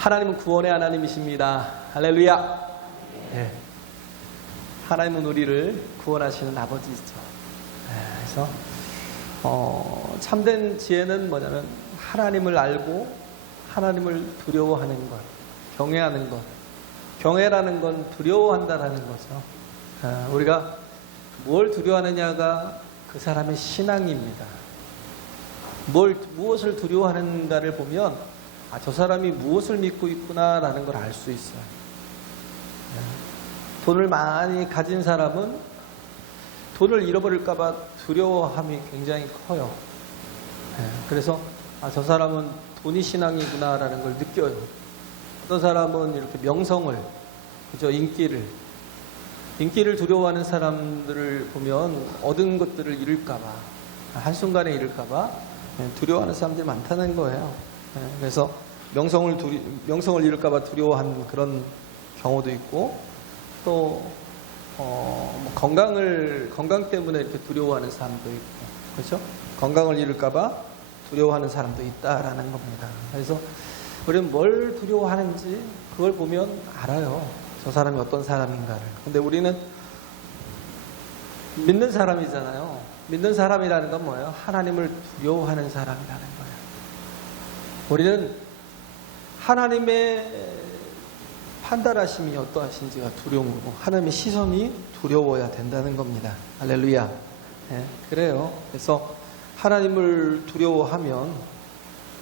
하나님은 구원의 하나님이십니다. 할렐루야. 네. 하나님은 우리를 구원하시는 아버지죠. 그래서 참된 지혜는 뭐냐면 하나님을 알고 하나님을 두려워하는 것, 경외하는 것. 경외라는 건 두려워한다라는 거죠. 우리가 뭘 두려워하느냐가 그 사람의 신앙입니다. 무엇을 두려워하는가를 보면 저 사람이 무엇을 믿고 있구나라는 걸 알 수 있어요. 돈을 많이 가진 사람은 돈을 잃어버릴까봐 두려워함이 굉장히 커요. 그래서 저 사람은 돈이 신앙이구나라는 걸 느껴요. 어떤 사람은 이렇게 명성을, 그죠? 인기를 두려워하는 사람들을 보면 얻은 것들을 잃을까봐, 한순간에 잃을까봐 두려워하는 사람들이 많다는 거예요. 그래서 명성을 잃을까봐 두려워하는 그런 경우도 있고, 또 건강 때문에 이렇게 두려워하는 사람도 있고, 그렇죠? 건강을 잃을까봐 두려워하는 사람도 있다라는 겁니다. 그래서 우리는 뭘 두려워하는지 그걸 보면 알아요. 저 사람이 어떤 사람인가를. 근데 우리는 믿는 사람이잖아요. 믿는 사람이라는 건 뭐예요? 하나님을 두려워하는 사람이라는 거예요. 우리는 하나님의 판단하심이 어떠하신지가 두려운 거고, 하나님의 시선이 두려워야 된다는 겁니다. 할렐루야. 네, 그래요. 그래서 하나님을 두려워하면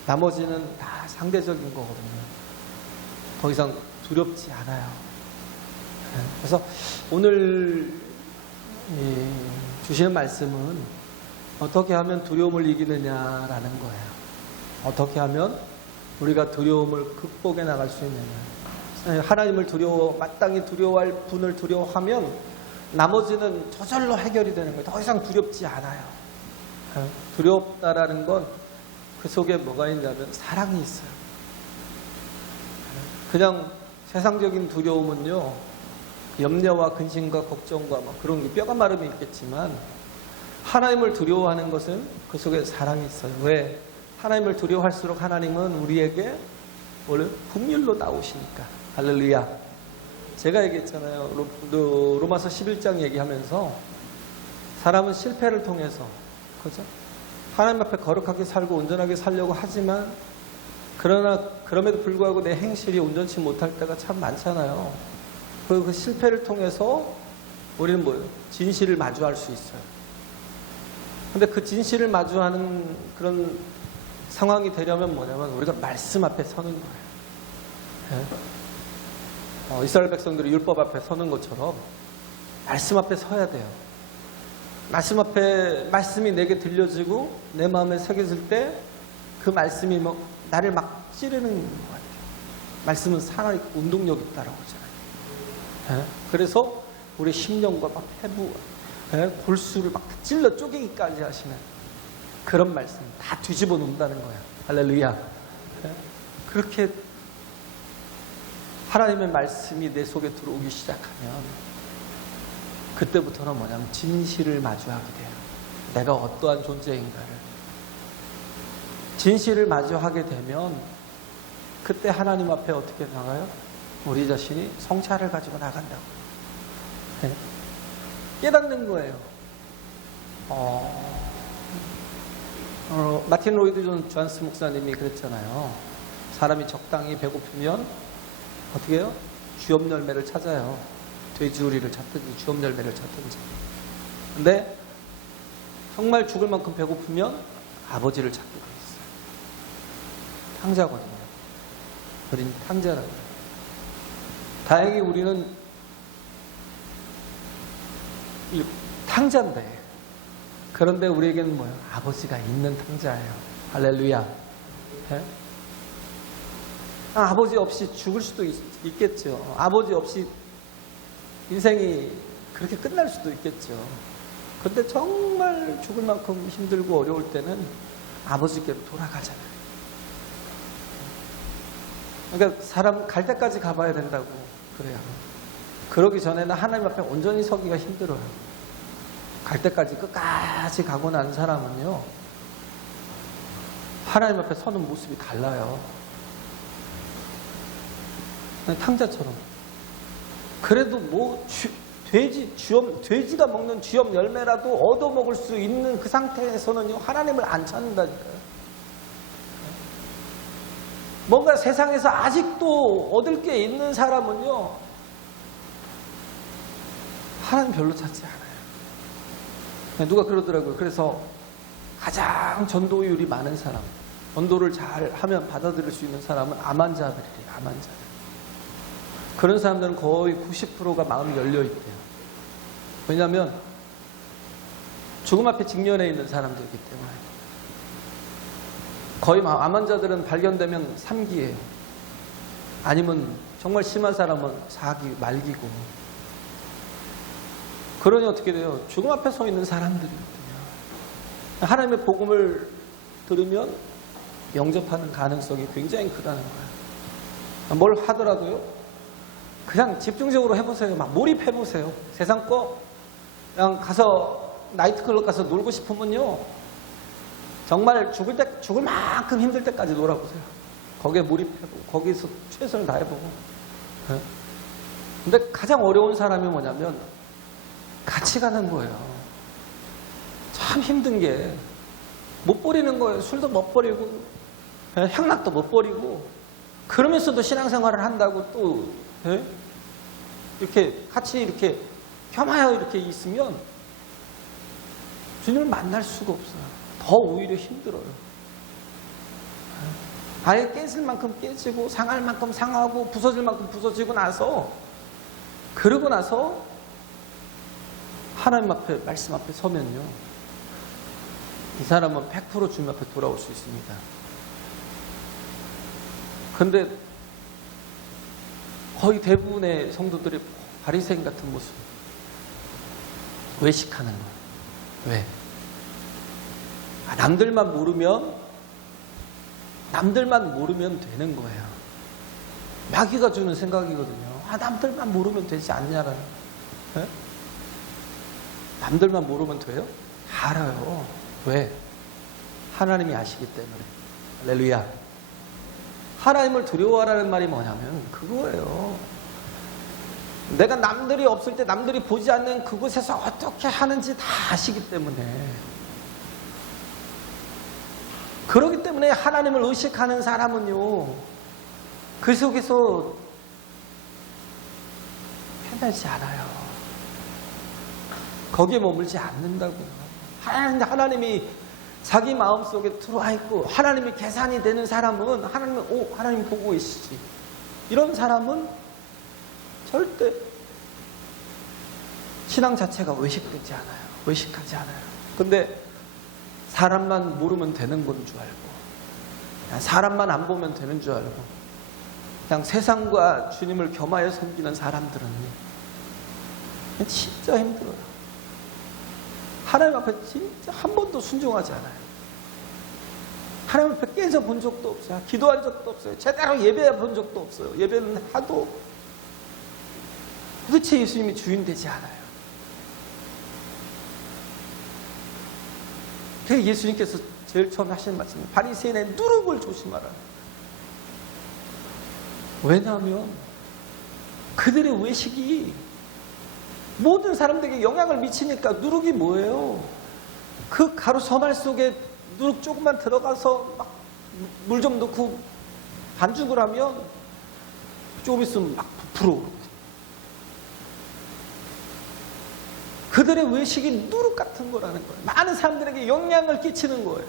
나머지는 다 상대적인 거거든요. 더 이상 두렵지 않아요. 네, 그래서 오늘 주시는 말씀은 어떻게 하면 두려움을 이기느냐라는 거예요. 어떻게 하면 우리가 두려움을 극복해 나갈 수 있느냐. 하나님을 마땅히 두려워할 분을 두려워하면 나머지는 저절로 해결이 되는 거예요. 더 이상 두렵지 않아요. 두렵다라는 건 그 속에 뭐가 있냐면 사랑이 있어요. 그냥 세상적인 두려움은요, 염려와 근심과 걱정과 그런 게 뼈가 마름이 있겠지만, 하나님을 두려워하는 것은 그 속에 사랑이 있어요. 왜? 하나님을 두려워할수록 하나님은 우리에게 원래 긍휼로 나오시니까. 할렐루야. 제가 얘기했잖아요. 로마서 11장 얘기하면서 사람은 실패를 통해서, 그죠? 하나님 앞에 거룩하게 살고 온전하게 살려고 하지만, 그럼에도 불구하고 내 행실이 온전치 못할 때가 참 많잖아요. 그 실패를 통해서 우리는 뭐예요? 진실을 마주할 수 있어요. 근데 그 진실을 마주하는 그런 상황이 되려면 뭐냐면 우리가 말씀 앞에 서는 거예요. 이스라엘 백성들이 율법 앞에 서는 것처럼 말씀 앞에 서야 돼요. 말씀이 내게 들려지고 내 마음에 새겨질 때 그 말씀이 나를 막 찌르는 것 같아요. 말씀은 살아있고 운동력 있다라고 하잖아요. 그래서 우리 심령과 막 골수를 막 찔러 쪼개기까지 하시는 그런 말씀 다 뒤집어 놓는다는 거예요. 할렐루야. 그렇게 하나님의 말씀이 내 속에 들어오기 시작하면 그때부터는 뭐냐면 진실을 마주하게 돼요. 내가 어떠한 존재인가를. 진실을 마주하게 되면 그때 하나님 앞에 어떻게 나가요? 우리 자신이 성찰을 가지고 나간다고. 깨닫는 거예요. 마틴 로이드 존스 목사님이 그랬잖아요. 사람이 적당히 배고프면 어떻게 해요? 주엽 열매를 찾아요. 돼지우리를 찾든지 주엽 열매를 찾든지. 근데 정말 죽을 만큼 배고프면 아버지를 찾게 돼 있어요. 탕자거든요. 우린 탕자라는 거예요. 다행히 우리는 탕자인데, 그런데 우리에게는 뭐예요? 아버지가 있는 탕자예요. 할렐루야. 네? 아버지 없이 죽을 수도 있겠죠. 아버지 없이 인생이 그렇게 끝날 수도 있겠죠. 근데 정말 죽을 만큼 힘들고 어려울 때는 아버지께로 돌아가잖아요. 그러니까 사람 갈 때까지 가봐야 된다고 그래요. 그러기 전에는 하나님 앞에 온전히 서기가 힘들어요. 갈 때까지 끝까지 가고 난 사람은요, 하나님 앞에 서는 모습이 달라요. 탕자처럼. 그래도 뭐 돼지가 먹는 쥐염 열매라도 얻어먹을 수 있는 그 상태에서는요, 하나님을 안 찾는다니까요. 뭔가 세상에서 아직도 얻을 게 있는 사람은요, 하나님 별로 찾지 않아요. 누가 그러더라고요. 그래서 가장 전도율이 많은 사람, 전도를 잘 하면 받아들일 수 있는 사람은 암환자들이래요. 암환자들. 그런 사람들은 거의 90%가 마음이 열려있대요. 왜냐하면 죽음 앞에 직면해 있는 사람들이기 때문에. 거의 암환자들은 발견되면 3기예요. 아니면 정말 심한 사람은 4기, 말기고. 그러니 어떻게 돼요? 죽음 앞에 서 있는 사람들이거든요. 하나님의 복음을 들으면 영접하는 가능성이 굉장히 크다는 거예요. 뭘 하더라도요, 그냥 집중적으로 해보세요. 막 몰입해보세요. 세상 거 그냥 가서 나이트클럽 가서 놀고 싶으면요, 정말 죽을 만큼 힘들 때까지 놀아보세요. 거기에 몰입해보고 거기서 최선을 다해보고. 근데 가장 어려운 사람이 뭐냐면 같이 가는 거예요. 참 힘든 게 못 버리는 거예요. 술도 못 버리고 향락도 못 버리고, 그러면서도 신앙생활을 한다고 또 이렇게 같이 이렇게 겸하여 이렇게 있으면 주님을 만날 수가 없어요. 더 오히려 힘들어요. 아예 깨질 만큼 깨지고 상할 만큼 상하고 부서질 만큼 부서지고 나서, 그러고 나서 하나님 앞에, 말씀 앞에 서면요, 이 사람은 100% 주님 앞에 돌아올 수 있습니다. 근데 거의 대부분의 성도들이 바리새인 같은 모습, 외식하는 거예요. 왜? 남들만 모르면 되는 거예요. 마귀가 주는 생각이거든요. 남들만 모르면 되지 않냐라는. 네? 남들만 모르면 돼요? 알아요. 왜? 하나님이 아시기 때문에. 할렐루야. 하나님을 두려워하라는 말이 뭐냐면 그거예요. 내가 남들이 없을 때, 남들이 보지 않는 그곳에서 어떻게 하는지 다 아시기 때문에. 그렇기 때문에 하나님을 의식하는 사람은요, 그 속에서 편하지 않아요. 거기에 머물지 않는다고요. 하나님이 자기 마음속에 들어와 있고 하나님이 계산이 되는 사람은 하나님 보고 계시지. 이런 사람은 절대 신앙 자체가 외식되지 않아요. 외식하지 않아요. 근데 사람만 모르면 되는 건 줄 알고, 그냥 사람만 안 보면 되는 줄 알고, 그냥 세상과 주님을 겸하여 섬기는 사람들은 진짜 힘들어요. 하나님 앞에 진짜 한 번도 순종하지 않아요. 하나님 앞에 깨져 본 적도 없어요. 기도한 적도 없어요. 제대로 예배해 본 적도 없어요. 예배는 하도 도대체 예수님이 주인 되지 않아요. 그래서 예수님께서 제일 처음 하시는 말씀이 바리새인의 누룩을 조심하라. 왜냐하면 그들의 외식이 모든 사람들에게 영향을 미치니까. 누룩이 뭐예요? 그 가루 서말 속에 누룩 조금만 들어가서 막 물 좀 넣고 반죽을 하면 조금 있으면 막 부풀어 오르고. 그들의 외식이 누룩 같은 거라는 거예요. 많은 사람들에게 영향을 끼치는 거예요.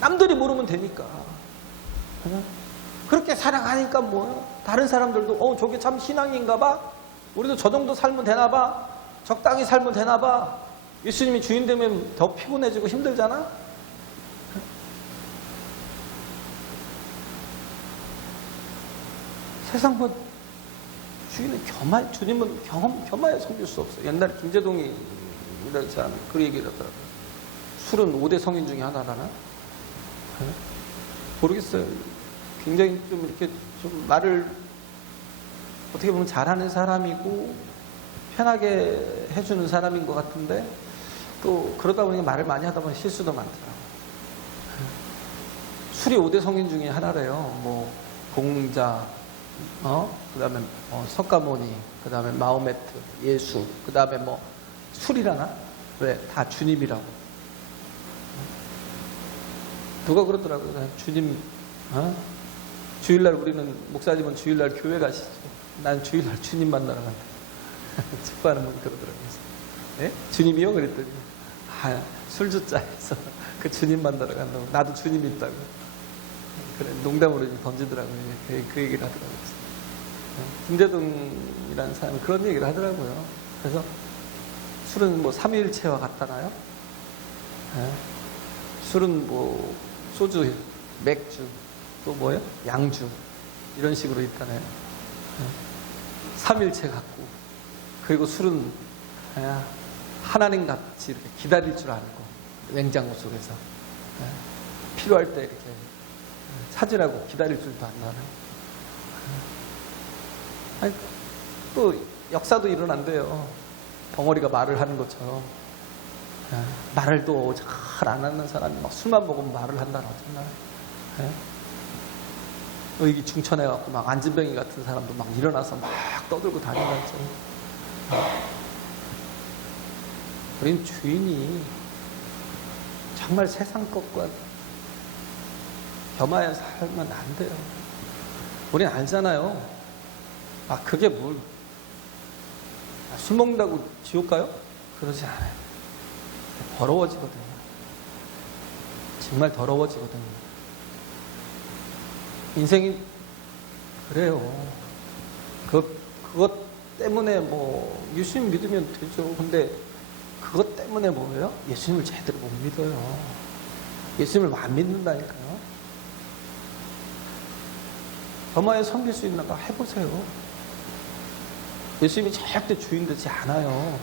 남들이 모르면 되니까. 그렇게 살아가니까 뭐예요? 다른 사람들도 저게 참 신앙인가 봐. 우리도 저 정도 살면 되나 봐. 적당히 살면 되나 봐. 예수님이 주인 되면 더 피곤해지고 힘들잖아. 세상 뭐 주님은 겸하여 섬길 수 없어요. 옛날에 김재동이 그 얘기를 하더라고요. 술은 5대 성인 중에 하나라나? 모르겠어요. 굉장히 좀 이렇게 좀 말을 어떻게 보면 잘하는 사람이고 편하게 해주는 사람인 것 같은데, 또 그러다 보니까 말을 많이 하다 보니 실수도 많더라고요. 술이 5대 성인 중에 하나래요. 뭐 공자, 그 다음에 석가모니, 그 다음에 마호메트, 예수, 그 다음에 뭐 술이라나? 왜? 다 주님이라고. 누가 그러더라고요. 주님, 주일날 우리는, 목사님은 주일날 교회 가시죠. 난 주일날 주님 만나러 간다. 직구하는 분이 그러더라고요. 네? 주님이요? 그랬더니, 술주자에서 그 주님 만나러 간다고. 나도 주님 있다고. 그래, 농담으로 던지더라고요. 그 얘기를 하더라고요. 김대동이라는 사람이 그런 얘기를 하더라고요. 그래서 술은 뭐 삼위일체와 같다나요? 술은 뭐 소주, 맥주, 또 뭐예요? 양주 이런 식으로 있다네요. 삼일체 같고, 그리고 술은 하나님 같이 이렇게 기다릴 줄 알고, 냉장고 속에서 필요할 때 이렇게 찾으라고 기다릴 줄도 안 나는. 아니, 또 역사도 일어난대요. 벙어리가 말을 하는 것처럼. 말을 또 잘 안 하는 사람이 막 술만 먹으면 말을 한다는 어쩌나. 여기 중천해갖고 막 안진뱅이 같은 사람도 막 일어나서 막 떠들고 다니면서. 우린 주인이 정말 세상 것과 겸하여 살면 안 돼요. 우린 알잖아요. 그게 뭘, 술 먹는다고 지옥 가요? 그러지 않아요. 더러워지거든요. 정말 더러워지거든요. 인생이 그래요. 그것 때문에 뭐 예수님 믿으면 되죠. 근데 그것 때문에 뭐예요? 예수님을 제대로 못 믿어요. 예수님을 안 믿는다니까요. 겸하여 섬길 수 있는가 해보세요. 예수님이 절대 주인 되지 않아요.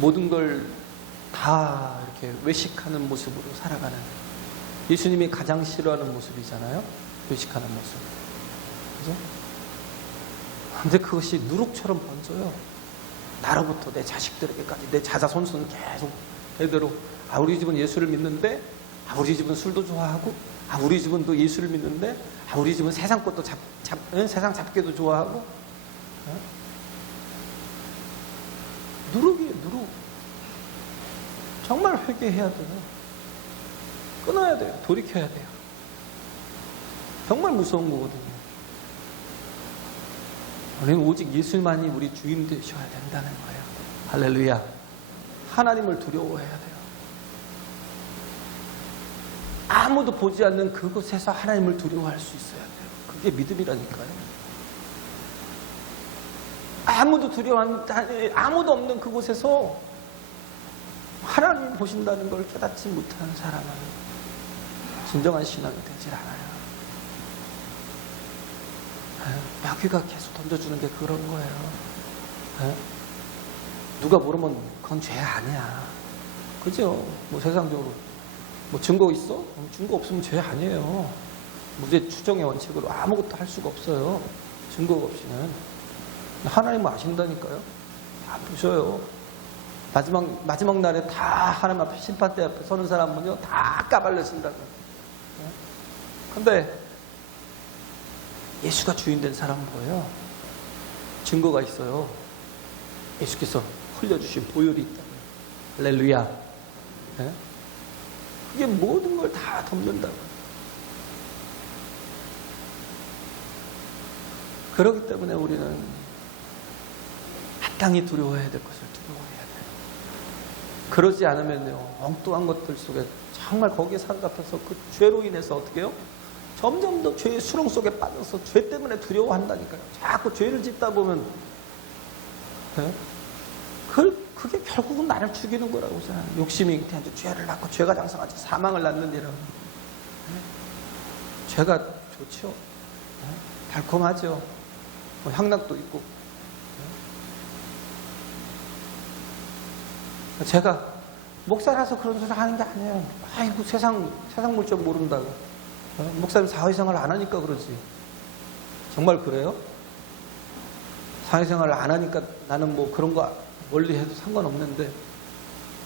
모든 걸 다 이렇게 외식하는 모습으로 살아가는, 예수님이 가장 싫어하는 모습이잖아요. 외식하는 모습. 그죠? 근데 그것이 누룩처럼 번져요. 나로부터 내 자식들에게까지, 내 자자손손 계속 대대로, 우리 집은 예수를 믿는데, 우리 집은 술도 좋아하고, 우리 집은 또 예수를 믿는데, 우리 집은 세상 것도 세상 잡기도 좋아하고. 누룩이에요, 누룩. 정말 회개해야 돼요. 끊어야 돼요. 돌이켜야 돼요. 정말 무서운 거거든요. 우리는 오직 예수만이 우리 주인 되셔야 된다는 거예요. 할렐루야. 하나님을 두려워해야 돼요. 아무도 보지 않는 그곳에서 하나님을 두려워할 수 있어야 돼요. 그게 믿음이라니까요. 아무도 없는 그곳에서 하나님이 보신다는 걸 깨닫지 못하는 사람은 진정한 신앙이 되질 않아요. 마귀가 계속 던져주는 게 그런 거예요. 누가 모르면 그건 죄 아니야. 그죠? 뭐 세상적으로 뭐 증거 있어? 증거 없으면 죄 아니에요. 무죄 추정의 원칙으로 아무것도 할 수가 없어요. 증거가 없이는. 하나님은 아신다니까요. 다 보셔요. 마지막 날에 다 하나님 앞에 심판대 앞에 서는 사람은요, 다 까발려진다고. 근데 예수가 주인 된 사람은 뭐예요? 증거가 있어요. 예수께서 흘려주신 보혈이 있다고요. 할렐루야. 그게 모든 걸 다 덮는다고. 그렇기 때문에 우리는 마땅히 두려워해야 될 것을 두려워해야 돼요. 그러지 않으면요, 엉뚱한 것들 속에 정말 거기에 사로잡혀서 그 죄로 인해서 어떻게 해요? 점점 더 죄의 수렁 속에 빠져서 죄 때문에 두려워한다니까요. 자꾸 죄를 짓다 보면 그게 결국은 나를 죽이는 거라고 하잖아요. 욕심이 아주 죄를 낳고 죄가 장성하지 사망을 낳느니라. 죄가 좋죠. 달콤하죠. 뭐 향락도 있고. 제가 목사라서 그런 소리 하는 게 아니에요. 아이고 세상 물정 모른다고. 목사님 사회생활 안 하니까 그러지. 정말 그래요? 사회생활을 안 하니까 나는 뭐 그런 거 멀리 해도 상관없는데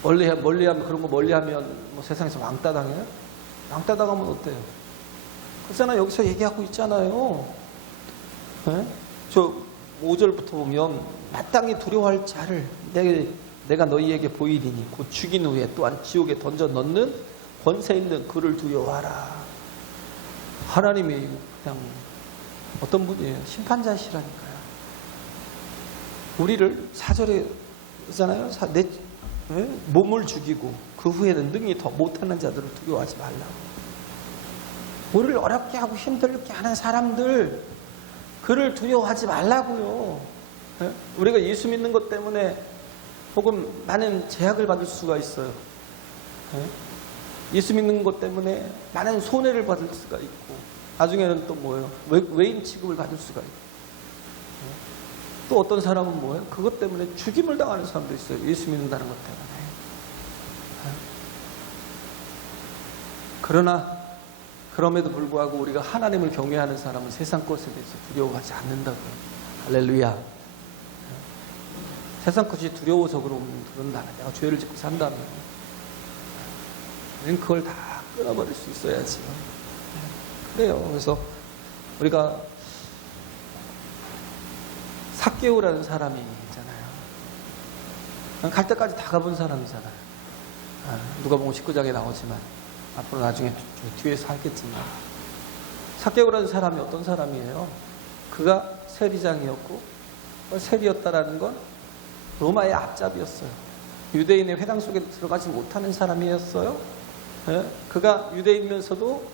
멀리하면 그런 거 멀리하면 뭐 세상에서 왕따 당해요? 왕따 당하면 어때요? 그렇잖아. 여기서 얘기하고 있잖아요. 네? 저 5절부터 보면 마땅히 두려워할 자를 내가 너희에게 보이리니 곧 죽인 후에 또한 지옥에 던져 넣는 권세 있는 그를 두려워하라. 하나님이 그냥 어떤 분이에요? 심판자시라니까요. 우리를 4절에 있잖아요. 몸을 죽이고 그 후에는 능히 더 못하는 자들을 두려워하지 말라고. 우리를 어렵게 하고 힘들게 하는 사람들, 그를 두려워하지 말라고요. 우리가 예수 믿는 것 때문에 혹은 많은 제약을 받을 수가 있어요. 예수 믿는 것 때문에 많은 손해를 받을 수가 있고, 나중에는 또 뭐예요? 외인 취급을 받을 수가 있고, 또 어떤 사람은 뭐예요? 그것 때문에 죽임을 당하는 사람도 있어요. 예수 믿는다는 것 때문에. 그러나 그럼에도 불구하고 우리가 하나님을 경외하는 사람은 세상 것에 대해서 두려워하지 않는다고요. 할렐루야. 세상 것이 두려워서 그런다. 내가 죄를 짓고 산다면 우리는 그걸 다 끊어버릴 수 있어야지. 그래요. 그래서 우리가 삭개오라는 사람이 있잖아요. 갈 때까지 다 가본 사람이잖아요. 누가복음 19장에 나오지만 앞으로 나중에 뒤에서 하겠지만, 삭개오라는 사람이 어떤 사람이에요? 그가 세리장이었고, 세리였다라는 건 로마의 앞잡이였어요. 유대인의 회당 속에 들어가지 못하는 사람이었어요. 그가 유대인이면서도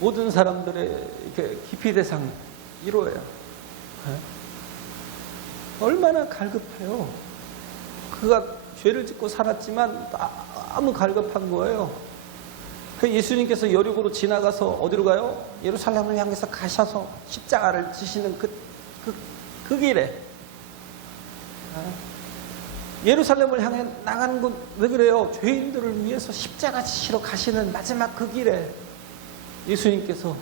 모든 사람들의 이렇게 기피 대상 1호예요. 얼마나 갈급해요. 그가 죄를 짓고 살았지만 너무 갈급한 거예요. 예수님께서 여리고로 지나가서 어디로 가요? 예루살렘을 향해서 가셔서 십자가를 지시는 그 길에, 예루살렘을 향해 나가는 건 왜 그래요? 죄인들을 위해서 십자가 지시러 가시는 마지막 그 길에 예수님께서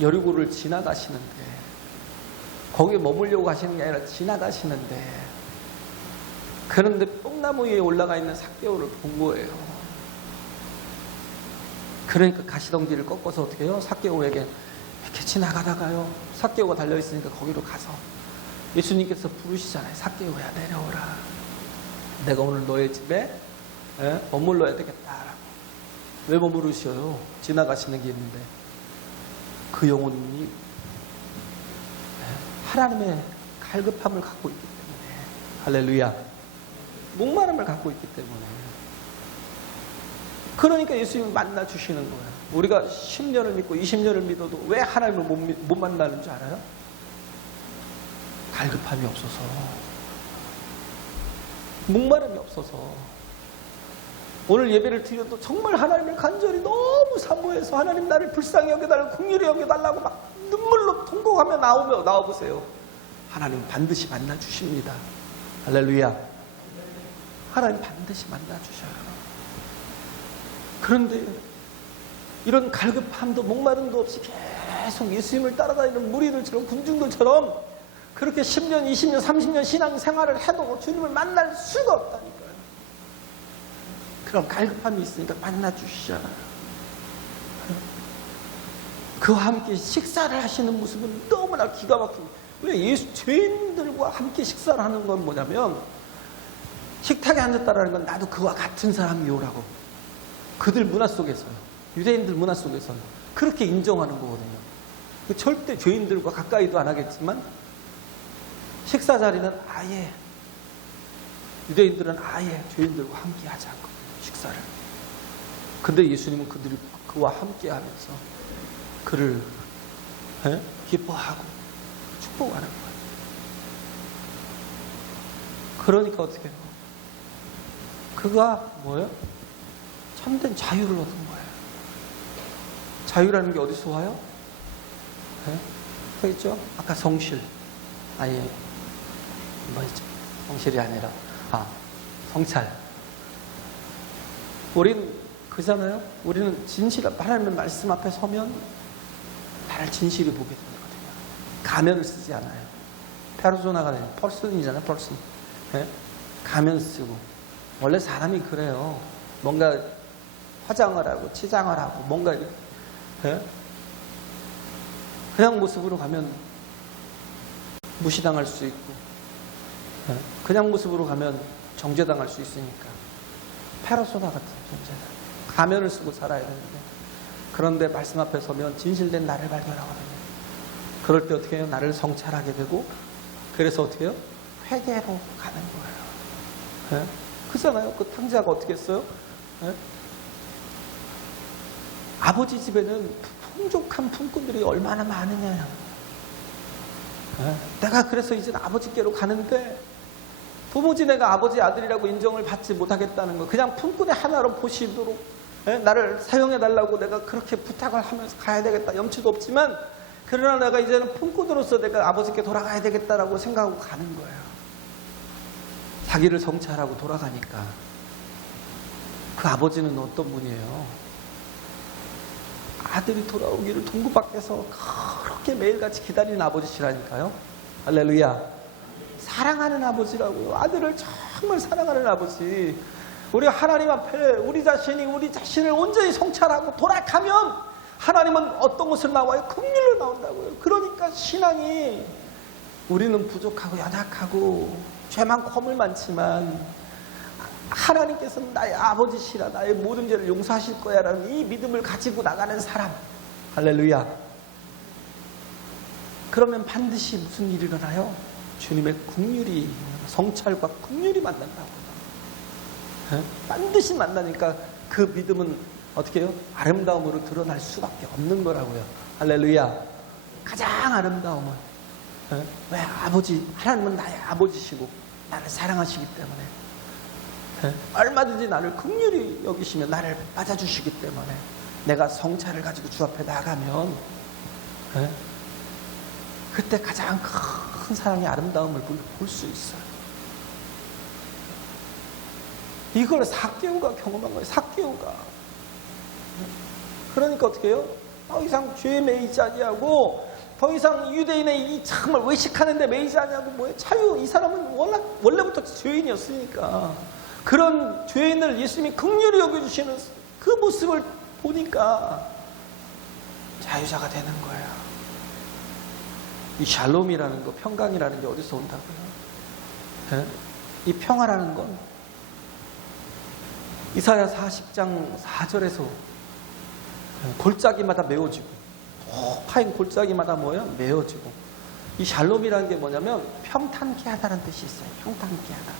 여리고를 지나가시는데, 거기에 머물려고 가시는 게 아니라 지나가시는데, 그런데 뽕나무 위에 올라가 있는 삭개오를 본 거예요. 그러니까 가시던 길을 꺾어서 어떻게 해요? 삭개오에게 이렇게 지나가다가요, 삭개오가 달려있으니까 거기로 가서 예수님께서 부르시잖아요. 삭개오야, 내려오라. 내가 오늘 너의 집에 머물러야 되겠다라고. 왜 머무르셔요? 지나가시는 길인데. 그 영혼이 하나님의 갈급함을 갖고 있기 때문에, 할렐루야, 목마름을 갖고 있기 때문에. 그러니까 예수님을 만나 주시는 거예요. 우리가 10년을 믿고 20년을 믿어도 왜 하나님을 못 만나는 줄 알아요? 갈급함이 없어서, 목마름이 없어서. 오늘 예배를 드려도 정말 하나님을 간절히 너무 사모해서 하나님 나를 불쌍히 여겨달라고, 긍휼히 여겨달라고 막 눈물로 통곡하며 나와보세요. 하나님 반드시 만나 주십니다. 할렐루야. 하나님 반드시 만나 주셔요. 그런데 이런 갈급함도 목마름도 없이 계속 예수님을 따라다니는 무리들처럼, 군중들처럼 그렇게 10년, 20년, 30년 신앙생활을 해도 주님을 만날 수가 없다니까요. 그럼 갈급함이 있으니까 만나 주시잖아요. 그와 함께 식사를 하시는 모습은 너무나 기가 막힙니다. 왜 죄인들과 함께 식사를 하는 건 뭐냐면, 식탁에 앉았다라는 건 나도 그와 같은 사람이요라고, 그들 문화 속에서요, 유대인들 문화 속에서는 그렇게 인정하는 거거든요. 절대 죄인들과 가까이도 안 하겠지만, 식사 자리는 아예, 유대인들은 아예 죄인들과 함께 하지 않거든요, 식사를. 근데 예수님은 그와 함께 하면서 그를 기뻐하고 축복하는 거예요. 그러니까 어떻게 해요? 그가 뭐예요? 참된 자유를 얻은 거예요. 자유라는 게 어디서 와요? 그렇죠? 아까 성실, 아니 뭐였죠? 성실이 아니라 성찰. 우리는 그잖아요. 우리는 진실한 하나님의 말씀 앞에 서면 나를 진실히 보게 되거든요. 가면을 쓰지 않아요. 페르소나가 아니라 퍼슨이잖아요. 퍼슨. 가면 쓰고. 원래 사람이 그래요. 뭔가 화장을 하고 치장을 하고 뭔가 이렇게 그냥 모습으로 가면 무시당할 수 있고 그냥 모습으로 가면 정죄당할 수 있으니까 페르소나 같은 존재다. 가면을 쓰고 살아야 되는데 그런데 말씀 앞에 서면 진실된 나를 발견하거든요. 그럴 때 어떻게 해요? 나를 성찰하게 되고 그래서 어떻게 해요? 회개로 가는 거예요. 그렇잖아요. 그 탕자가 어떻게 했어요? 아버지 집에는 풍족한 품꾼들이 얼마나 많으냐. 내가 그래서 이제 아버지께로 가는데 도무지 내가 아버지 아들이라고 인정을 받지 못하겠다는 거. 그냥 품꾼의 하나로 보시도록 나를 사용해달라고 내가 그렇게 부탁을 하면서 가야 되겠다. 염치도 없지만 그러나 내가 이제는 품꾼으로서 내가 아버지께 돌아가야 되겠다라고 생각하고 가는 거예요. 자기를 성찰하고 돌아가니까 그 아버지는 어떤 분이에요? 아들이 돌아오기를 동구 밖에서 그렇게 매일같이 기다리는 아버지시라니까요. 할렐루야. 사랑하는 아버지라고요. 아들을 정말 사랑하는 아버지. 우리 하나님 앞에 우리 자신을 온전히 성찰하고 돌아가면 하나님은 어떤 것을 나와요? 긍휼로 나온다고요. 그러니까 신앙이 우리는 부족하고 연약하고 죄 많고 허물 많지만 하나님께서는 나의 아버지시라 나의 모든 죄를 용서하실 거야 라는 이 믿음을 가지고 나가는 사람. 할렐루야. 그러면 반드시 무슨 일이 일어나요? 주님의 긍휼이 성찰과 긍휼이 만난다고요. 반드시 만나니까 그 믿음은 어떻게 해요? 아름다움으로 드러날 수밖에 없는 거라고요. 할렐루야. 가장 아름다움은 왜? 하나님은 나의 아버지시고 나를 사랑하시기 때문에 얼마든지 나를 긍휼히 여기시며 나를 맞아주시기 때문에 내가 성찰을 가지고 주 앞에 나가면 그때 가장 큰 사랑의 아름다움을 볼 수 있어요. 이걸 삭개오가 경험한 거예요. 삭개오가. 그러니까 어떻게 해요? 더 이상 죄에 매이지 아니하고 더 이상 유대인의 이 정말 외식하는데 매이지 아니하고 뭐예요? 자유. 이 사람은 원래부터 죄인이었으니까 그런 죄인을 예수님이 긍휼히 여겨주시는 그 모습을 보니까 자유자가 되는 거예요. 이 샬롬이라는 거, 평강이라는 게 어디서 온다고요? 이 평화라는 건 이사야 40장 4절에서 골짜기마다 메워지고 푹 파인 골짜기마다 뭐예요? 메워지고 이 샬롬이라는 게 뭐냐면 평탄케 하다라는 뜻이 있어요. 평탄케 하다.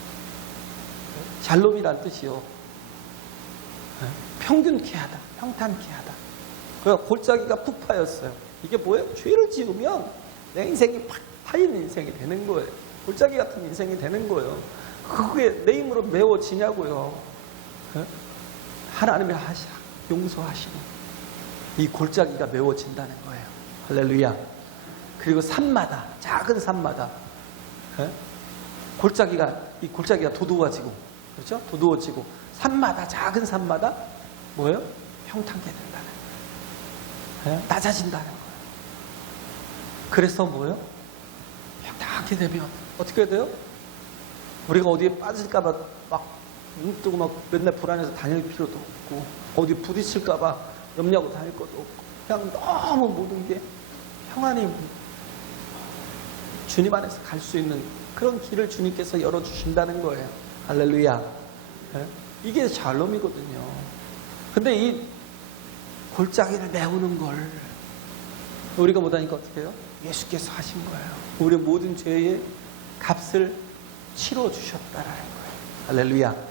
샬롬이라는 뜻이요. 평균케 하다. 평탄케 하다. 그래서 골짜기가 푹 파였어요. 이게 뭐예요? 죄를 지으면 내 인생이 팍 파인 인생이 되는 거예요. 골짜기 같은 인생이 되는 거예요. 그게 내 힘으로 메워지냐고요. 하나님이 용서하시고 이 골짜기가 메워진다는 거예요. 할렐루야. 그리고 산마다 작은 산마다 이 골짜기가 도두어지고 그렇죠? 도두어지고 산마다 작은 산마다 뭐예요? 평탄케 된다는 거예요. 낮아진다는 거예요. 그래서 뭐예요? 평탄케 되면 어떻게 돼요? 우리가 어디에 빠질까봐 막 눈 뜨고 막 맨날 불안해서 다닐 필요도 없고 어디 부딪힐까봐 염려하고 다닐 것도 없고 그냥 너무 모든 게 평안히 주님 안에서 갈 수 있는 그런 길을 주님께서 열어주신다는 거예요. 할렐루야. 이게 샬롬이거든요. 근데 이 골짜기를 메우는 걸 우리가 못하니까 어떻게 해요? 예수께서 하신 거예요. 우리 모든 죄의 값을 치러주셨다라는 거예요. 할렐루야.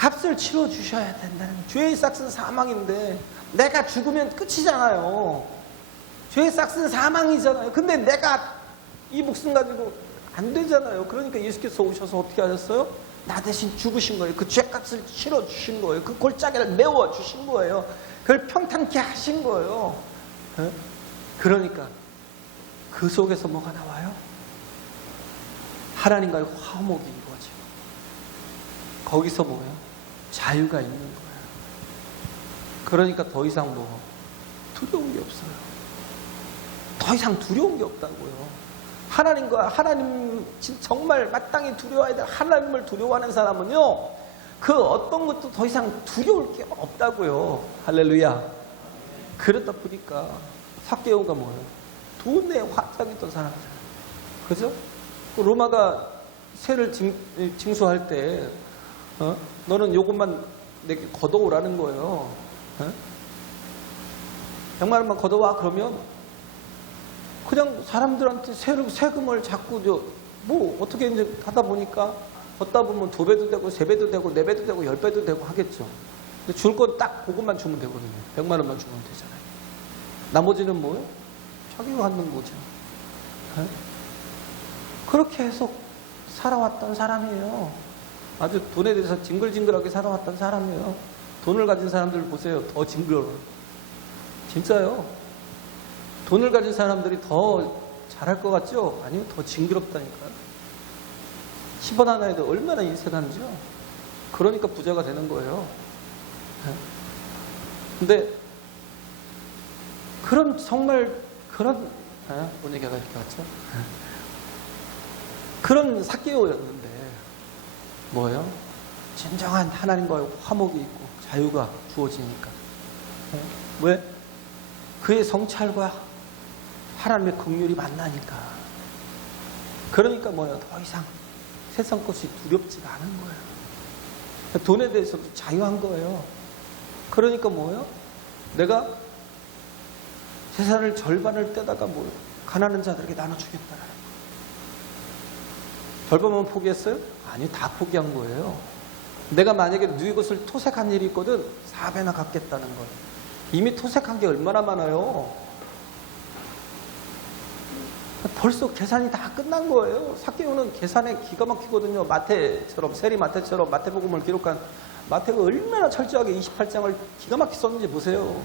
값을 치러주셔야 된다는 거예요. 죄의 삭은 사망인데 내가 죽으면 끝이잖아요. 죄의 삭은 사망이잖아요. 근데 내가 이 목숨 가지고 안 되잖아요. 그러니까 예수께서 오셔서 어떻게 하셨어요? 나 대신 죽으신 거예요. 그 죄값을 치러주신 거예요. 그 골짜기를 메워주신 거예요. 그걸 평탄케 하신 거예요. 그러니까 그 속에서 뭐가 나와요? 하나님과의 화목이 이루어지고 거기서 뭐예요? 자유가 있는 거예요. 그러니까 더 이상 두려운 게 없어요. 더 이상 두려운 게 없다고요. 하나님 정말 마땅히 두려워야 될 하나님을 두려워하는 사람은요 그 어떤 것도 더 이상 두려울 게 없다고요. 할렐루야. 그러다 보니까 삭개오가 뭐예요? 돈에 환장했던 사람이잖아요. 그죠? 로마가 세를 징수할 때 너는 요것만 내게 걷어오라는 거예요. 100만 원만 걷어와. 그러면 그냥 사람들한테 세금을 자꾸 뭐 어떻게 이제 하다 보니까 걷다 보면 2배도 되고 3배도 되고 4배도 되고 10배도 되고 하겠죠. 근데 줄 건 딱 그것만 주면 되거든요. 100만 원만 주면 되잖아요. 나머지는 뭐예요? 자기가 갖는 거죠. 그렇게 해서 살아왔던 사람이에요. 아주 돈에 대해서 징글징글하게 살아왔던 사람이에요. 돈을 가진 사람들 보세요. 더 징그러워요. 진짜요. 돈을 가진 사람들이 더 잘할 것 같죠? 아니면 더 징그럽다니까요. 10원 하나에도 얼마나 인색한지요. 그러니까 부자가 되는 거예요. 근데 뭔 얘기가 이렇게 왔죠? 그런 삭개오였는데 뭐예요? 진정한 하나님과의 화목이 있고 자유가 주어지니까. 왜? 그의 성찰과 하나님의 긍휼이 만나니까. 그러니까 뭐예요? 더 이상 세상 것이 두렵지가 않은 거예요. 돈에 대해서도 자유한 거예요. 그러니까 뭐예요? 내가 재산을 절반을 떼다가 뭐예요? 가난한 자들에게 나눠주겠다라는 거예요. 절반만 포기했어요? 아니, 다 포기한 거예요. 내가 만약에 누이 것을 토색한 일이 있거든 4배나 갚겠다는 거예요. 이미 토색한 게 얼마나 많아요. 벌써 계산이 다 끝난 거예요. 삭개오는 계산에 기가 막히거든요. 마태처럼, 세리 마태처럼 마태복음을 기록한 마태가 얼마나 철저하게 28장을 기가 막히게 썼는지 보세요.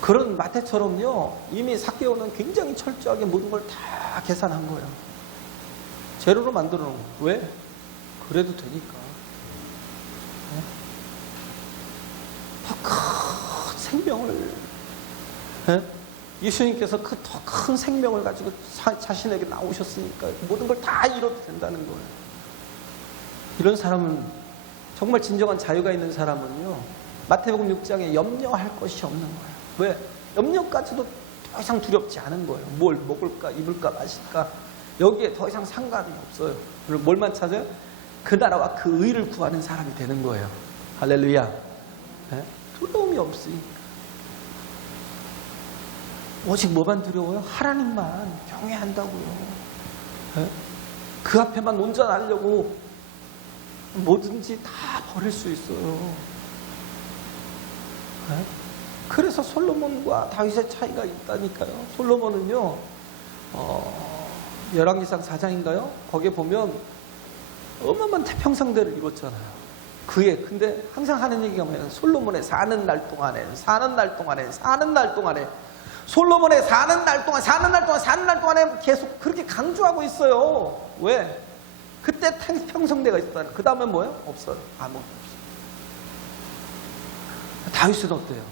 그런 마태처럼요, 이미 삭개오는 굉장히 철저하게 모든 걸 다 계산한 거예요. 제로로 만들어 놓은 거예요. 왜? 그래도 되니까. 더 큰 생명을, 예수님께서 그 더 큰 생명을 가지고 자신에게 나오셨으니까 모든 걸 다 이뤄도 된다는 거예요. 이런 사람은, 정말 진정한 자유가 있는 사람은요, 마태복음 6장에 염려할 것이 없는 거예요. 왜? 염려까지도 더 이상 두렵지 않은 거예요. 뭘 먹을까, 입을까, 마실까, 여기에 더 이상 상관이 없어요. 그리고 뭘만 찾아요? 그 나라와 그 의를 구하는 사람이 되는 거예요. 할렐루야. 두려움이 없으니까. 오직 뭐만 두려워요? 하나님만 경외한다고요. 그 앞에만 온전하려고 뭐든지 다 버릴 수 있어요. 그래서 솔로몬과 다윗의 차이가 있다니까요. 솔로몬은요, 열왕기상 4장인가요? 거기에 보면 어마어마한 태평성대를 이뤘잖아요. 근데 항상 하는 얘기가 뭐냐면 솔로몬의 사는 날 동안에 솔로몬의 사는 날 동안에 계속 그렇게 강조하고 있어요. 왜? 그때 태평성대가 있었다는. 그 다음에 뭐예요? 없어요. 아무것도 없어요. 다윗은 어때요?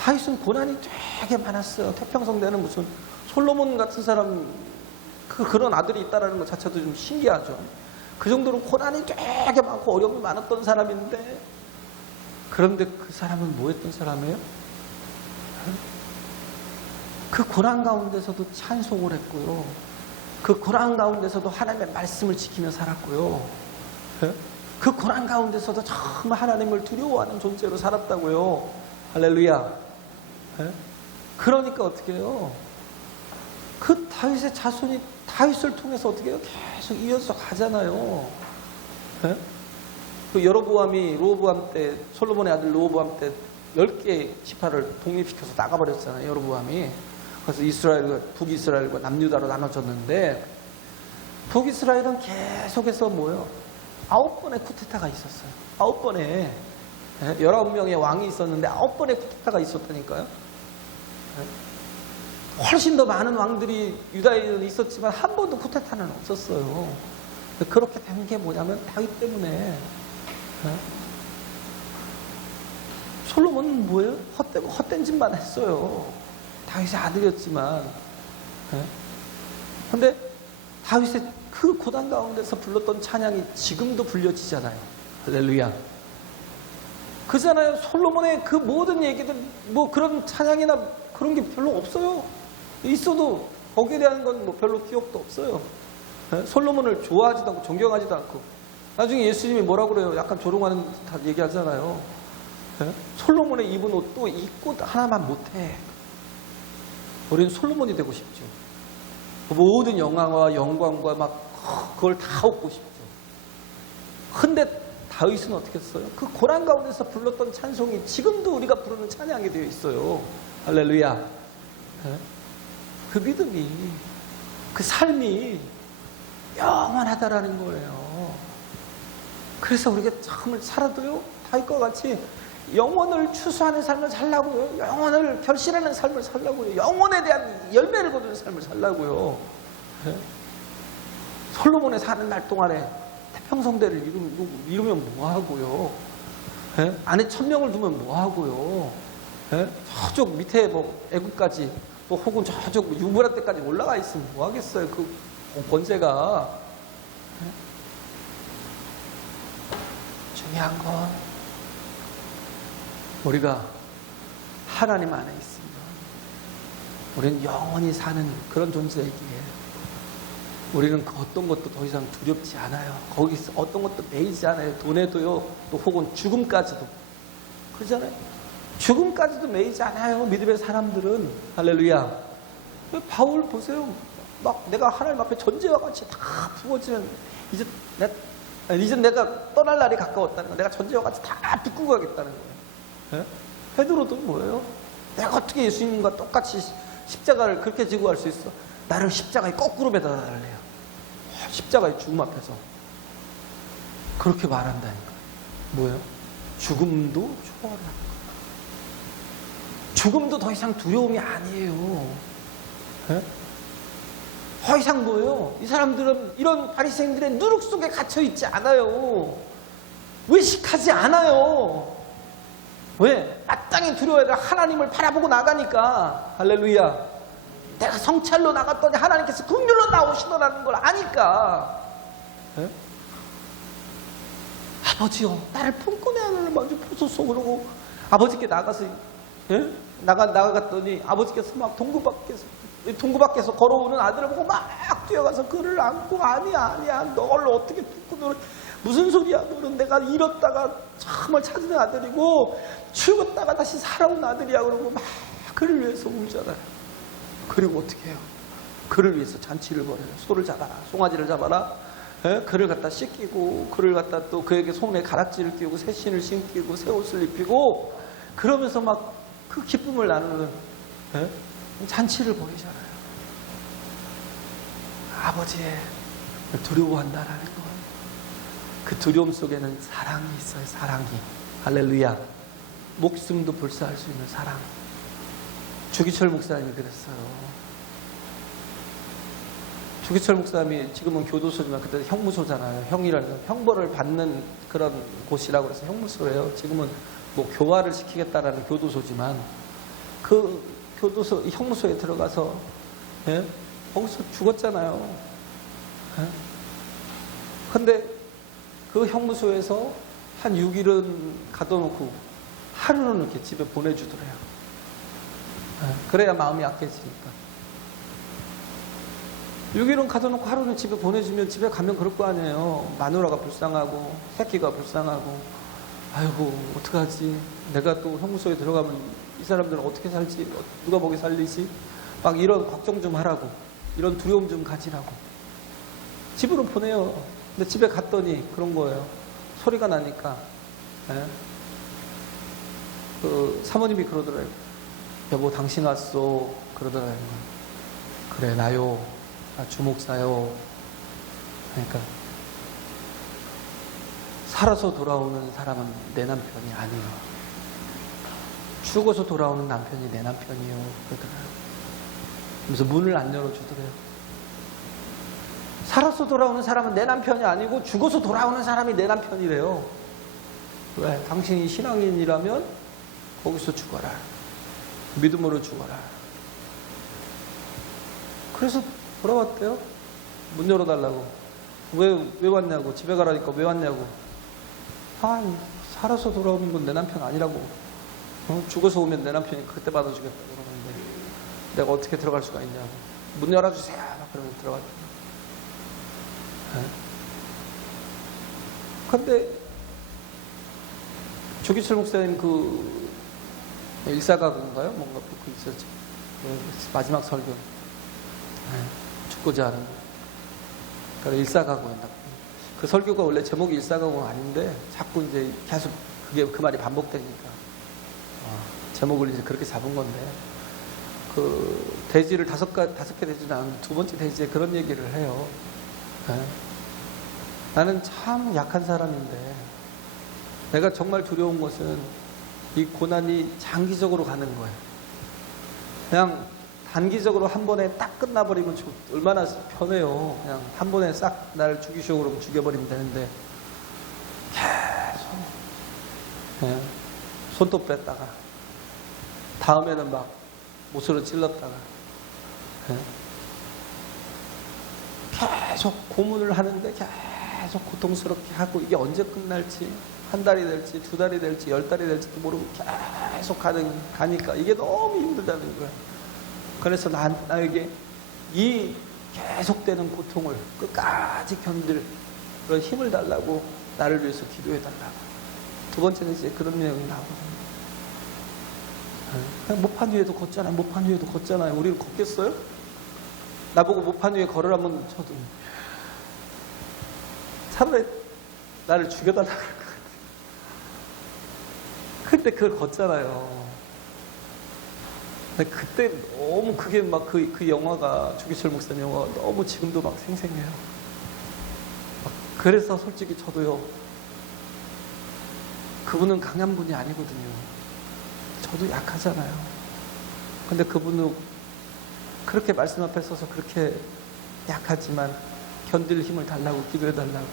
다윗은 고난이 되게 많았어요. 태평성대는 무슨 솔로몬 같은 사람, 그런 아들이 있다는 것 자체도 좀 신기하죠. 그 정도로 고난이 되게 많고 어려움이 많았던 사람인데, 그런데 그 사람은 뭐 했던 사람이에요? 그 고난 가운데서도 찬송을 했고요. 그 고난 가운데서도 하나님의 말씀을 지키며 살았고요. 그 고난 가운데서도 정말 하나님을 두려워하는 존재로 살았다고요. 할렐루야. 그러니까 어떻게 해요? 그 다윗의 자손이 다윗을 통해서 어떻게 해요? 계속 이어서 가잖아요. 그 여로보암이 로보암 때, 솔로몬의 아들 로보암 때 10개의 지파를 독립시켜서 나가버렸잖아요. 여로보암이. 그래서 북이스라엘과 남유다로 나눠졌는데, 북이스라엘은 계속해서 뭐예요? 9번의 쿠데타가 있었어요. 9번에 19명의 왕이 있었는데 9번의 쿠데타가 있었다니까요. 훨씬 더 많은 왕들이 유다에는 있었지만 한 번도 쿠데타는 없었어요. 그렇게 된 게 뭐냐면 다윗 때문에. 솔로몬은 뭐예요? 헛된 짓만 했어요. 다윗의 아들이었지만. 근데 다윗의 그 그 고단 가운데서 불렀던 찬양이 지금도 불려지잖아요. 할렐루야. 그잖아요. 솔로몬의 그 모든 얘기들, 뭐 그런 찬양이나 그런 게 별로 없어요. 있어도 거기에 대한 건 뭐 별로 기억도 없어요. 솔로몬을 좋아하지도 않고 존경하지도 않고. 나중에 예수님이 뭐라고 그래요? 약간 조롱하는 다 얘기하잖아요. 솔로몬의 입은 옷도 입고 하나만 못해. 우리는 솔로몬이 되고 싶죠. 모든 영광과 영광과 막 그걸 다 얻고 싶죠. 근데 다윗은 어떻게 했어요? 그 고난 가운데서 불렀던 찬송이 지금도 우리가 부르는 찬양이 되어 있어요. 할렐루야. 그 믿음이, 그 삶이 영원하다라는 거예요. 그래서 우리가 참을 살아도요, 다윗과 같이 영원을 추수하는 삶을 살라고요. 영원을 결실하는 삶을 살라고요. 영원에 대한 열매를 거두는 삶을 살라고요. 솔로몬의 사는 날 동안에 태평성대를 이루면 뭐하고요? 안에 1000명을 두면 뭐하고요? 저쪽 밑에 뭐 애국까지 또 혹은 저쪽 유브라데까지 올라가 있으면 뭐하겠어요? 그 권세가. 중요한 건 우리가 하나님 안에 있으면 우리는 영원히 사는 그런 존재이기에 우리는 그 어떤 것도 더 이상 두렵지 않아요. 거기서 어떤 것도 매이지 않아요. 돈에도요, 또 혹은 죽음까지도. 그러잖아요. 죽음까지도 매이지 않아요. 믿음의 사람들은. 할렐루야. 바울 보세요. 막 내가 하나님 앞에 전제와 같이 다 부어지는, 이제 내가 떠날 날이 가까웠다는 거. 내가 전제와 같이 다 붙고 가겠다는 거예요. 베드로도 뭐예요? 내가 어떻게 예수님과 똑같이 십자가를 그렇게 지고 갈 수 있어? 나를 십자가에 거꾸로 매달아달래요. 십자가의 죽음 앞에서 그렇게 말한다니까. 뭐예요? 죽음도 초월하는 거예요. 죽음도 더 이상 두려움이 아니에요. 더 이상 뭐예요? 이 사람들은 이런 바리새인들의 누룩 속에 갇혀 있지 않아요. 외식하지 않아요. 왜? 마땅히 두려워해야 하나님을 바라보고 나가니까. 할렐루야. 내가 성찰로 나갔더니 하나님께서 긍휼로 나오시더라는 걸 아니까. 아버지요, 나를 품고 내 하늘을 먼저 보소서. 그러고 아버지께 나가서 나갔더니 아버지께서 막 동구 밖에서 걸어오는 아들을 보고 막 뛰어가서 그를 안고, 아니야 널 어떻게 품고, 너를 무슨 소리야, 너는 내가 잃었다가 정말 찾은 아들이고 죽었다가 다시 살아온 아들이야. 그러고 막 그를 위해서 울잖아요. 그리고 어떻게 해요? 그를 위해서 잔치를 벌여요. 소를 잡아라, 송아지를 잡아라. 그를 갖다 씻기고, 그를 갖다 또 그에게 손에 가락지를 끼우고 새 신을 신기고 새 옷을 입히고, 그러면서 막 그 기쁨을 나누는 잔치를 벌이잖아요. 아버지의 두려워한다라는 것, 그 두려움 속에는 사랑이 있어요. 사랑이. 할렐루야. 목숨도 불사할 수 있는 사랑. 주기철 목사님이 그랬어요. 주기철 목사님이 지금은 교도소지만 그때 형무소잖아요. 형벌을 받는 그런 곳이라고 해서 형무소예요. 지금은 뭐 교화를 시키겠다라는 교도소지만, 그 교도소 형무소에 들어가서 거기서 죽었잖아요. 근데 그 형무소에서 한 6일은 가둬놓고 하루는 이렇게 집에 보내주더래요. 그래야 마음이 약해지니까. 6일은 가둬놓고 하루는 집에 보내주면, 집에 가면 그럴 거 아니에요. 마누라가 불쌍하고 새끼가 불쌍하고, 아이고 어떡하지, 내가 또 형무소에 들어가면 이 사람들은 어떻게 살지, 누가 먹이 살리지, 막 이런 걱정 좀 하라고, 이런 두려움 좀 가지라고 집으로 보내요. 근데 집에 갔더니 그런 거예요. 소리가 나니까 그 사모님이 그러더래요. 여보, 당신 왔어. 그러더라고요. 그래, 나요. 나 주목사요. 그러니까 살아서 돌아오는 사람은 내 남편이 아니에요. 죽어서 돌아오는 남편이 내 남편이에요. 그러더라고요. 그래서 문을 안 열어주더래요. 살아서 돌아오는 사람은 내 남편이 아니고 죽어서 돌아오는 사람이 내 남편이래요. 왜? 당신이 신앙인이라면 거기서 죽어라. 믿음으로 죽어라. 그래서 돌아왔대요. 문 열어달라고. 왜 왔냐고. 집에 가라니까 왜 왔냐고. 아, 살아서 돌아오는 건 내 남편 아니라고. 죽어서 오면 내 남편이 그때 받아주겠다 그러는데 내가 어떻게 들어갈 수가 있냐고. 문 열어주세요. 막 그러면 들어가죠. 근데 조기철 목사님 그 일사가구인가요? 뭔가 그 있었죠. 마지막 설교. 죽고자 하는 거. 그러니까 일사가구였나. 그 설교가 원래 제목이 일사가구가 아닌데 자꾸 이제 계속 그게 그 말이 반복되니까 제목을 이제 그렇게 잡은 건데 그 대지를 다섯 개 대지 나온 두 번째 대지에 그런 얘기를 해요. 나는 참 약한 사람인데 내가 정말 두려운 것은 이 고난이 장기적으로 가는 거예요. 그냥 단기적으로 한 번에 딱 끝나버리면 얼마나 편해요. 그냥 한 번에 싹 나를 죽이시오 그러면 죽여버리면 되는데 계속 손톱 뺐다가 다음에는 막 못으로 찔렀다가 계속 고문을 하는데 계속 고통스럽게 하고 이게 언제 끝날지 한 달이 될지 두 달이 될지 10달이 될지도 모르고 계속 가니까 이게 너무 힘들다는 거야. 그래서 나에게 이 계속되는 고통을 끝까지 견딜 그런 힘을 달라고 나를 위해서 기도해 달라고. 두 번째는 이제 그런 내용이 나오거든요. 그냥 모판 위에도 걷잖아요. 모판 위에도 걷잖아요. 우리는 걷겠어요? 나보고 모판 위에 걸으라면 저도 차라리 나를 죽여달라고 그럴 것 같아요. 근데 그걸 걷잖아요. 근데 그때 너무 그게 막 그 영화가 조기철 목사님 영화가 너무 지금도 막 생생해요. 그래서 솔직히 저도요. 그분은 강한 분이 아니거든요. 저도 약하잖아요. 근데 그분은 그렇게 말씀 앞에 서서 그렇게 약하지만 견딜 힘을 달라고 기도해 달라고.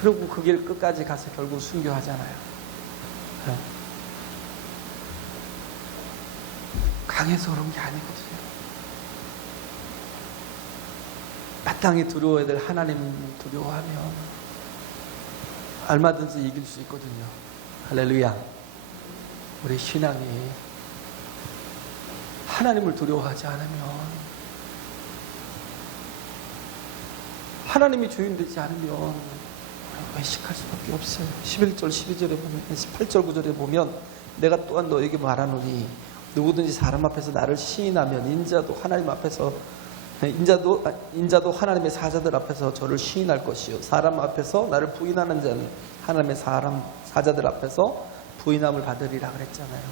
그리고 그 길 끝까지 가서 결국 순교하잖아요. 강해서 그런 게 아니거든요. 마땅히 두려워야 될 하나님 두려워하면 얼마든지 이길 수 있거든요. 할렐루야. 우리 신앙이 하나님을 두려워하지 않으면 하나님이 주인되지 않으면 외식할 수밖에 없어요. 11절 12절에 보면 18절 9절에 보면 내가 또한 너에게 말하노니 누구든지 사람 앞에서 나를 시인하면 인자도 하나님 앞에서 인자도 하나님의 사자들 앞에서 저를 시인할 것이요 사람 앞에서 나를 부인하는 자는 하나님의 사자들 앞에서 부인함을 받으리라 그랬잖아요.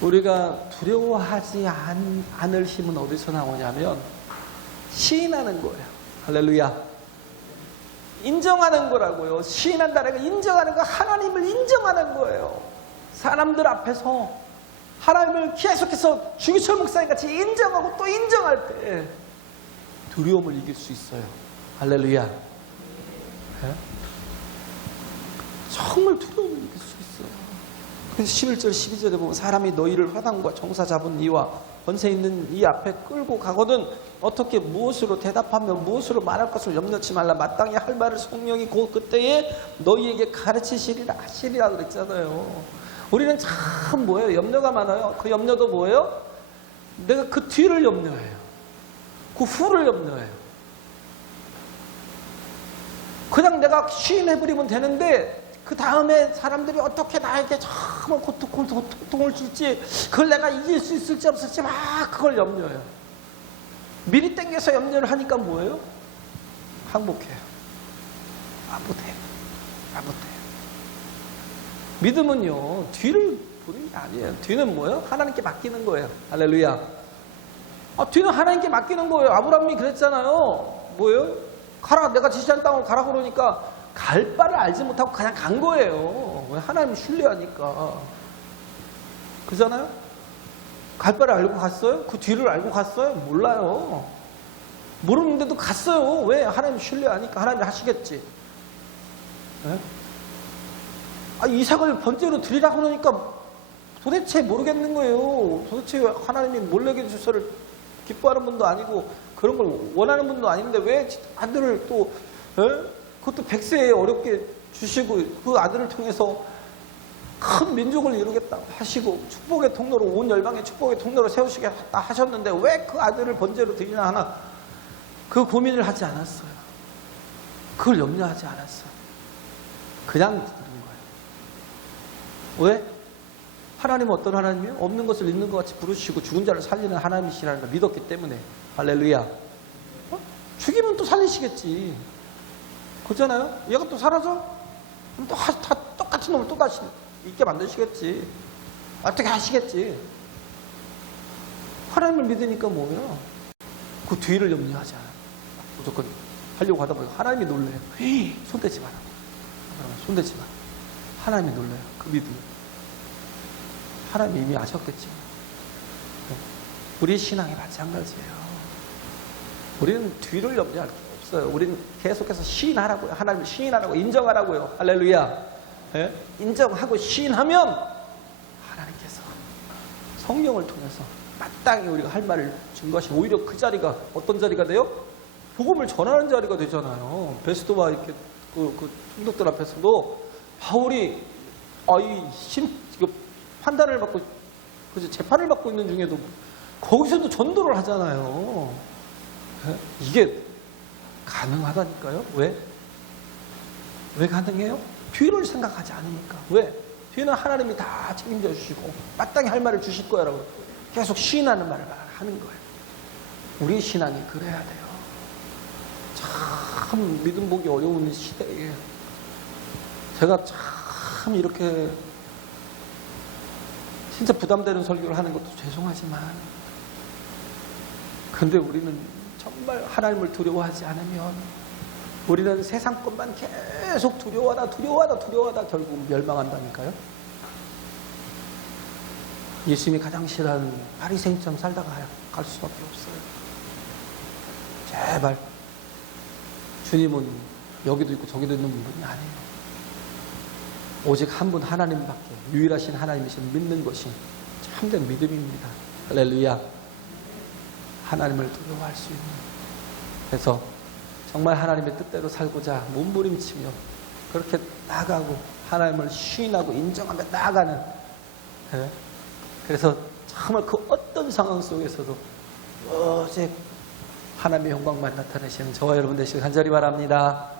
우리가 두려워하지 않을 힘은 어디서 나오냐면 시인하는 거예요. 할렐루야. 인정하는 거라고요. 시인한다는 거 인정하는 거, 하나님을 인정하는 거예요. 사람들 앞에서 하나님을 계속해서 주기철 목사님 같이 인정하고 또 인정할 때 두려움을 이길 수 있어요. 할렐루야. 네? 정말 두려움을 이길 수 있어요. 그래서 11절 12절에 보면 사람이 너희를 화당과 정사 잡은 이와 권세 있는 이 앞에 끌고 가거든 어떻게 무엇으로 대답하며 무엇으로 말할 것을 염려치 말라. 마땅히 할 말을 성령이 곧 그때에 너희에게 가르치시리라 하시리라 그랬잖아요. 우리는 참 뭐예요? 염려가 많아요. 그 염려도 뭐예요? 내가 그 뒤를 염려해요. 그 후를 염려해요. 그냥 내가 시인해버리면 되는데 그 다음에 사람들이 어떻게 나에게 정말 고통을 줄지 그걸 내가 이길 수 있을지 없을지 막 그걸 염려해요. 미리 땡겨서 염려를 하니까 뭐예요? 항복해요. 못해요. 믿음은요 뒤를 보는 게 아니에요. 뒤는 뭐예요? 하나님께 맡기는 거예요. 할렐루야. 뒤는 하나님께 맡기는 거예요. 아브라함이 그랬잖아요. 뭐예요? 가라. 내가 지시한 땅으로 가라 그러니까 갈 바를 알지 못하고 그냥 간 거예요. 왜? 하나님 신뢰하니까. 그잖아요? 갈 바를 알고 갔어요? 그 뒤를 알고 갔어요? 몰라요. 모르는데도 갔어요. 왜? 하나님 신뢰하니까. 하나님이 하시겠지. 네? 이삭을 번제로 드리라 그러니까 도대체 모르겠는 거예요. 도대체 하나님이 몰래게 주소를 기뻐하는 분도 아니고 그런 걸 원하는 분도 아닌데 왜 아들을 또 그것도 100세에 어렵게 주시고 그 아들을 통해서 큰 민족을 이루겠다고 하시고 축복의 통로로 온 열방의 축복의 통로로 세우시겠다 하셨는데 왜 그 아들을 번제로 드리나 하나 그 고민을 하지 않았어요. 그걸 염려하지 않았어요. 그냥 드린 거예요. 왜? 하나님은 어떤 하나님이에요? 없는 것을 있는 것 같이 부르시고 죽은 자를 살리는 하나님이시라는 걸 믿었기 때문에. 할렐루야. 죽이면 또 살리시겠지. 그렇잖아요? 얘가 또 살아서 또 다 똑같은 놈을 또 다시 있게 만드시겠지. 어떻게 하시겠지. 하나님을 믿으니까 뭐예요? 그 뒤를 염려하지 않아요. 무조건 하려고 하다 보니까 하나님이 놀래요. 손대지 마라. 손대지 마. 하나님이 놀래요. 그 믿음. 하나님이 이미 아셨겠죠. 우리 신앙이 마찬가지예요. 우리는 뒤를 염려할 게 없어요. 우리는 계속해서 시인하라고요. 하나님을 시인하라고 인정하라고요. 할렐루야. 예? 인정하고 시인하면 하나님께서 성령을 통해서 마땅히 우리가 할 말을 준 것이 오히려 그 자리가 어떤 자리가 돼요? 복음을 전하는 자리가 되잖아요. 베스도와 이렇게 그 총독들 앞에서도 바울이 판단을 받고 재판을 받고 있는 중에도 거기서도 전도를 하잖아요. 이게 가능하다니까요. 왜? 왜 가능해요? 뒤를 생각하지 않으니까. 왜? 뒤는 하나님이 다 책임져 주시고 마땅히 할 말을 주실 거야라고 계속 시인하는 말을 하는 거예요. 우리 신앙이 그래야 돼요. 참 믿음 보기 어려운 시대에 제가 참 이렇게 진짜 부담되는 설교를 하는 것도 죄송하지만 근데 우리는 정말 하나님을 두려워하지 않으면 우리는 세상 것만 계속 두려워하다 결국 멸망한다니까요. 예수님이 가장 싫어하는 바리새인처럼 살다가 갈 수밖에 없어요. 제발 주님은 여기도 있고 저기도 있는 분이 아니에요. 오직 한 분 하나님밖에 유일하신 하나님이신 믿는 것이 참된 믿음입니다. 할렐루야. 하나님을 두려워할 수 있는. 그래서 정말 하나님의 뜻대로 살고자 몸부림치며 그렇게 나아가고 하나님을 시인하고 인정하며 나아가는. 그래서 정말 그 어떤 상황 속에서도 오직 하나님의 영광만 나타내시는 저와 여러분 되시길 간절히 바랍니다.